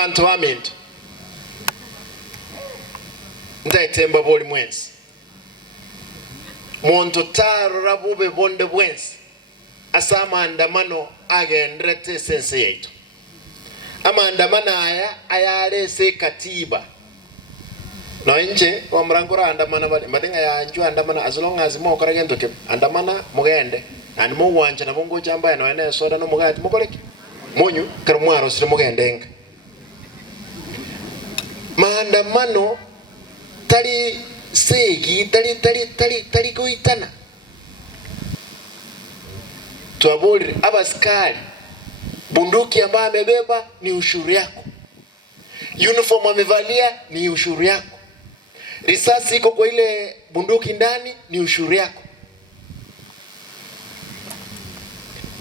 abantu bamintu ndayitemba boli mwensi muntu tarora bube bonde bwensi asa maandamano agendrete sense yetu amaandamano aya ayalese katiba no nje wa mrangura andamana bali madenga ya nju andamana as long as mo kora gento ke andamana mugende and mo wanje na bongo chamba no ene soda no mugati mukoleki monyu karumwaro sire mugende maandamano tali segi tali kuitana tuabuli abaskari bunduki ambaye amebeba ni ushuru yako, uniform amevalia ni ushuru yako, risasi iko kwa ile bunduki ndani ni ushuru yako.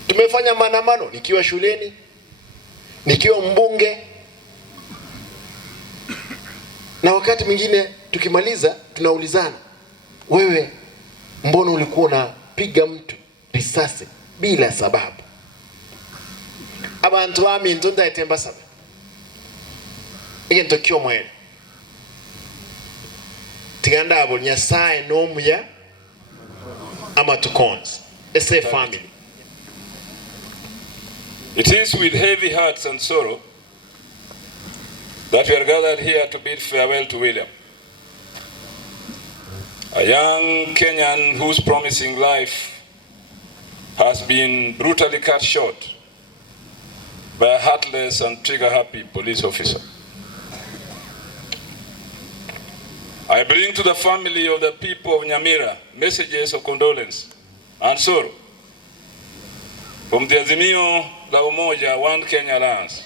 Tumefanya maandamano nikiwa shuleni, nikiwa mbunge, na wakati mwingine tukimaliza tunaulizana, wewe mbona ulikuwa unapiga mtu risasi bila sababu? Abantu bamintu ndayitemba saba igento kyo mwene tiganda abo nyasaye nomuya amatukonzi ese family. It is with heavy hearts and sorrow that we are gathered here to bid farewell to William, a young Kenyan whose promising life has been brutally cut short by a heartless and trigger-happy police officer. I bring to the family of the people of Onyamora messages of condolence and sorrow from the Azimio la Umoja One Kenya Alliance.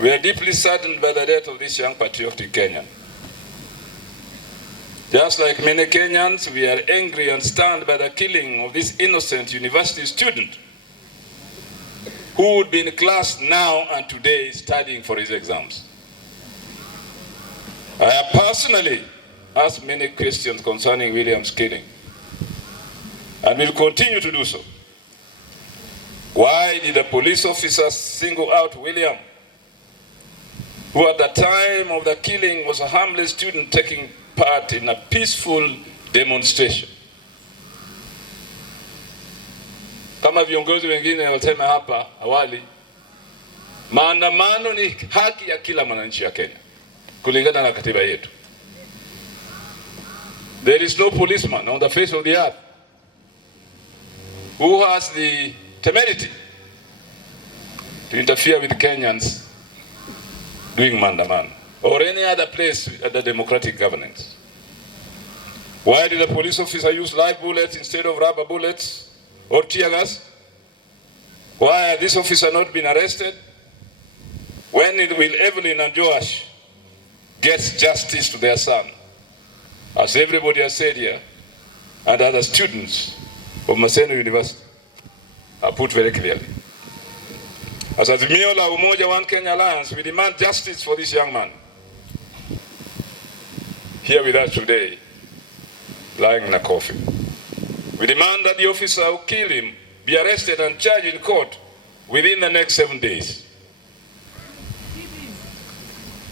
We are deeply saddened by the death of this young patriotic Kenyan. Just like many Kenyans, we are angry and stunned by the killing of this innocent university student who would be in class now and today studying for his exams. I have personally asked many questions concerning William's killing and will continue to do so. Why did the police officers single out William, who at the time of the killing was a harmless student taking part in a peaceful demonstration? Kama viongozi wengine walisema hapa awali, maandamano ni haki ya kila mwananchi wa Kenya kulingana na katiba yetu. There is no policeman on the face of the earth who has the temerity to interfere with Kenyans doing maandamano or any other place at the democratic governance. Why did the police officer use live bullets instead of rubber bullets or tear gas? Why has this officer not been arrested? When will Evelyn and Joash get justice to their son? As everybody has said here, and other students of Maseno University are put very clearly. As Azimio la Umoja One Kenya Alliance, we demand justice for this young man here with us today, lying in a coffin. We demand that the officer who killed him be arrested and charged in court within the next 7 days.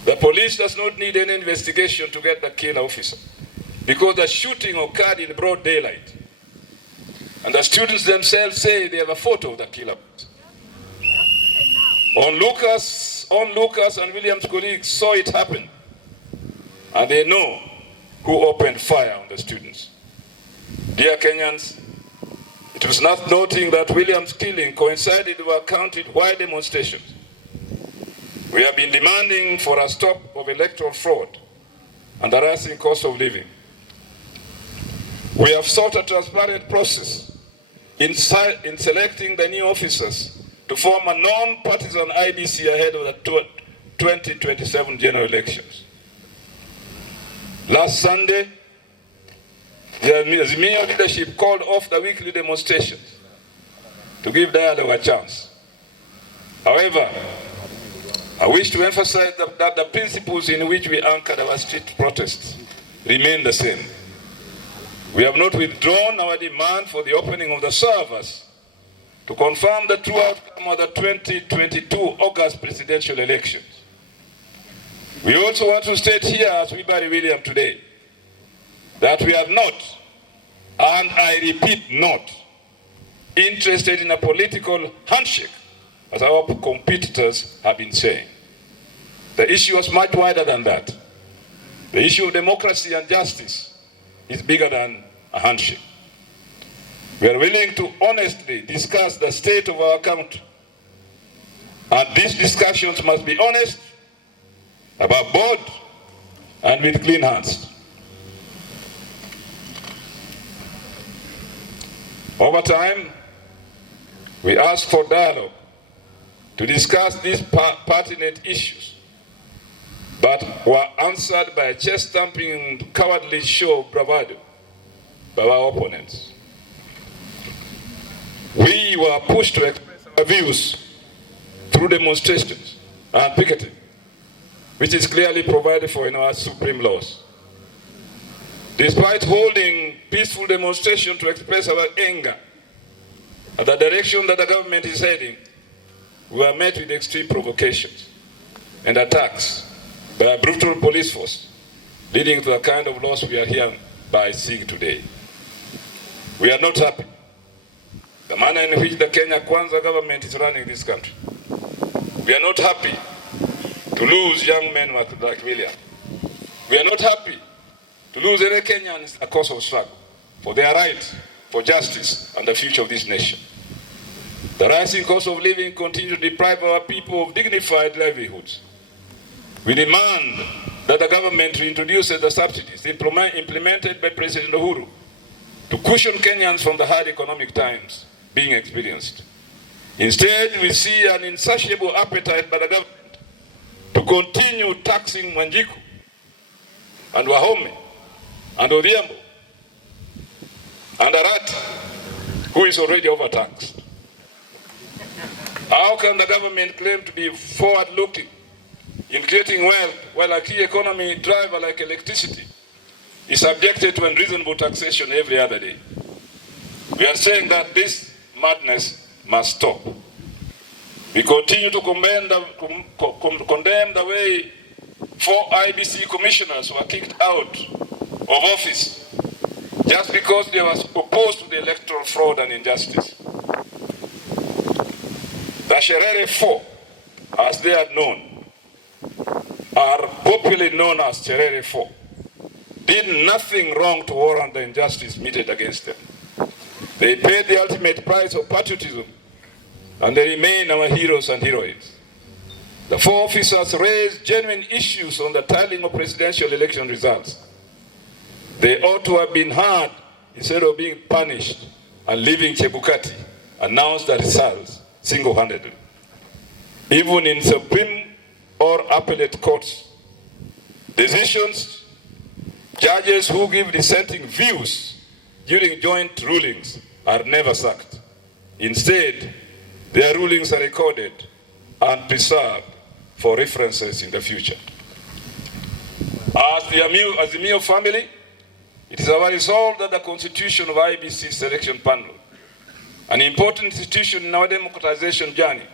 The police does not need any investigation to get the killer officer, because the shooting occurred in broad daylight. And the students themselves say they have a photo of the killer. Onlookers and William's colleagues saw it happen, and they know who opened fire on the students. Dear Kenyans, it was not noting that William's killing coincided with a county-wide demonstrations. We have been demanding for a stop of electoral fraud and the rising cost of living. We have sought a transparent process in selecting the new officers to form a non-partisan IBC ahead of the 2027 general elections. Last Sunday, the Azimio leadership called off the weekly demonstrations to give dialogue a chance. However, I wish to emphasize that the principles in which we anchored our street protests remain the same. We have not withdrawn our demand for the opening of the servers to confirm the true outcome of the 2022 August presidential elections. We also want to state here, as we bury William today, that we are not, and I repeat not, interested in a political handshake, as our competitors have been saying. The issue is much wider than that. The issue of democracy and justice is bigger than a handshake. We are willing to honestly discuss the state of our country. And these discussions must be honest, above board, and with clean hands. Over time, we ask for dialogue to discuss these pertinent issues, but were answered by a chest-thumping and cowardly show of bravado by our opponents. We were pushed to express our views through demonstrations and picketing, which is clearly provided for in our supreme laws. Despite holding peaceful demonstration to express our anger at the direction that the government is heading, we were met with extreme provocations and attacks by a brutal police force, leading to the kind of loss we are hereby seeing today. We are not happy the manner in which the Kenya Kwanza government is running this country. We are not happy to lose young men like William. We are not happy to lose any Kenyans in the course of struggle for their rights, for justice, and the future of this nation. The rising cost of living continues to deprive our people of dignified livelihoods. We demand that the government reintroduces the subsidies implemented by President Uhuru to cushion Kenyans from the hard economic times being experienced. Instead, we see an insatiable appetite by the government to continue taxing Wanjiku and Wahome and Odhiambo and Arati, who is already overtaxed. How can the government claim to be forward-looking in creating wealth while a key economy driver like electricity is subjected to unreasonable taxation every other day? We are saying that this madness must stop. We continue to condemn the way 4 IBC commissioners were kicked out of office just because they were opposed to the electoral fraud and injustice. The Sherere 4, as they are known, are popularly known as Sherere 4, did nothing wrong to warrant the injustice meted against them. They paid the ultimate price of patriotism, and they remain our heroes and heroines. The 4 officers raised genuine issues on the tallying of presidential election results. They ought to have been heard instead of being punished and leaving Chebukati announce the results single-handedly. Even in Supreme or appellate courts, decisions, judges who give dissenting views during joint rulings are never sacked. Instead, their rulings are recorded and preserved for references in the future. As the Azimio family, it is our resolve that the constitution of IBC selection panel, an important institution in our democratization journey,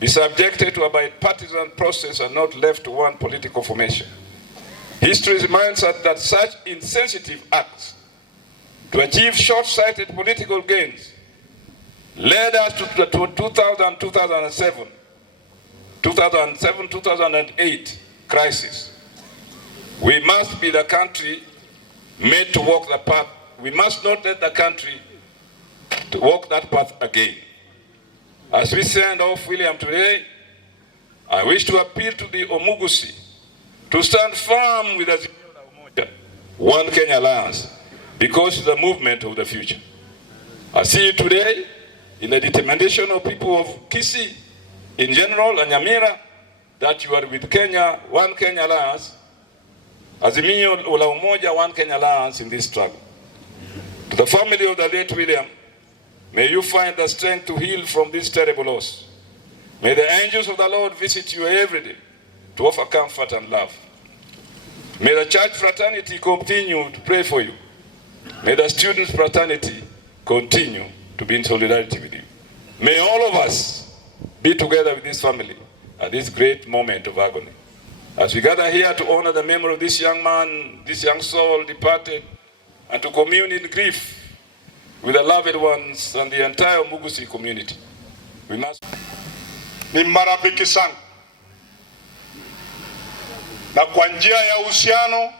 be subjected to a bipartisan process and not left to one political formation. History reminds us that such insensitive acts to achieve short-sighted political gains led us to the 2007-2008 crisis. We must be the country made to walk the path. We must not let the country to walk that path again. As we send off William today, I wish to appeal to the Omugusi to stand firm with us, One Kenya Alliance, because it's the movement of the future. I see you today in the determination of people of Kisii in general and Onyamora that you are with Kenya, One Kenya Alliance, Azimio la Umoja, One Kenya Alliance in this struggle. To the family of the late William, may you find the strength to heal from this terrible loss. May the angels of the Lord visit you every day to offer comfort and love. May the church fraternity continue to pray for you. May the student fraternity continue to be in solidarity with you. May all of us be together with this family at this great moment of agony. As we gather here to honor the memory of this young man, this young soul departed, and to commune in grief with the loved ones and the entire Mugusi community, we must... Ni marafiki sana, na kwa njia ya uhusiano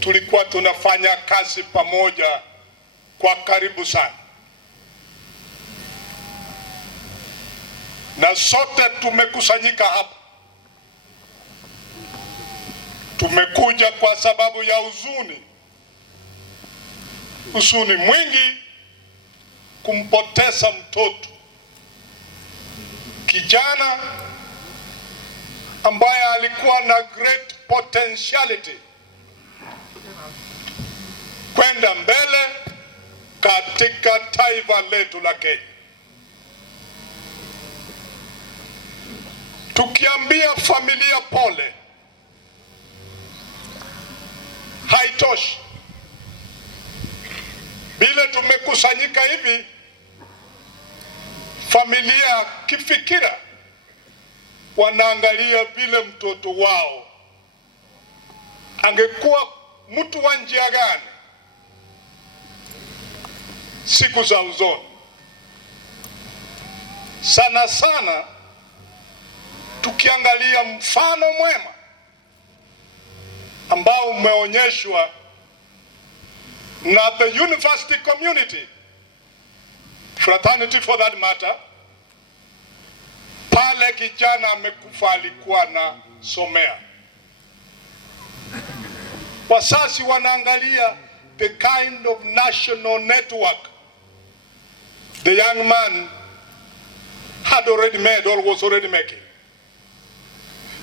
tulikuwa tunafanya kazi pamoja kwa karibu sana, na sote tumekusanyika hapa. Tumekuja kwa sababu ya huzuni mwingi kumpoteza mtoto kijana ambaye alikuwa na great potentiality kwenda mbele katika taifa letu la Kenya. Tukiambia familia pole haitoshi. Bila tumekusanyika hivi, familia kifikira wanaangalia vile mtoto wao angekuwa mtu wa njia gani siku za usoni. Sana sana tukiangalia mfano mwema ambao umeonyeshwa na the university community, fraternity for that matter. Pale kijana amekufa alikuwa na somea. Wasasi wanaangalia the kind of national network the young man had already made or was already making,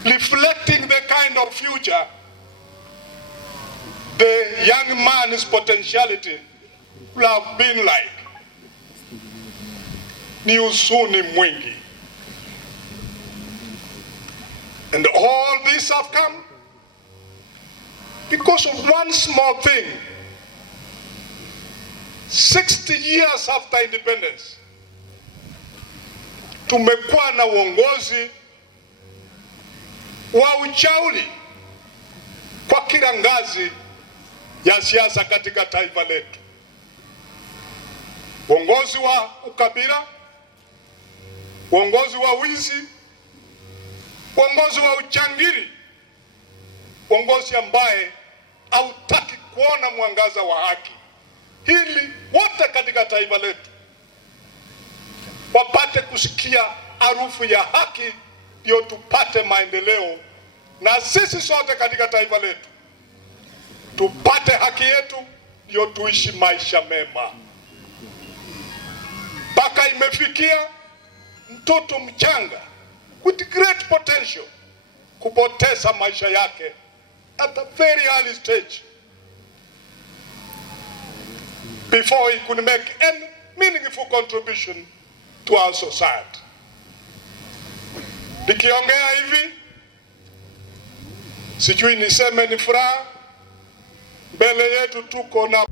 reflecting the kind of future the young man's potentiality will have been like. Ni huzuni mwingi. And all this have come because of one small thing. 60 years after independence, tumekuwa na uongozi wa uchauli kwa kila ngazi ya siasa katika taifa letu. Uongozi wa ukabila, uongozi wa wizi, uongozi wa uchangiri, uongozi ambaye hautaki kuona mwangaza wa haki. Hili wote katika taifa letu wapate kusikia harufu ya haki, ndio tupate maendeleo, na sisi sote katika taifa letu tupate haki yetu, ndio tuishi maisha mema. Mpaka imefikia mtoto mchanga with great potential kupoteza maisha yake at a very early stage before he could make any meaningful contribution to our society. Nikiongea hivi sijui niseme ni furaha. Mbele yetu tuko na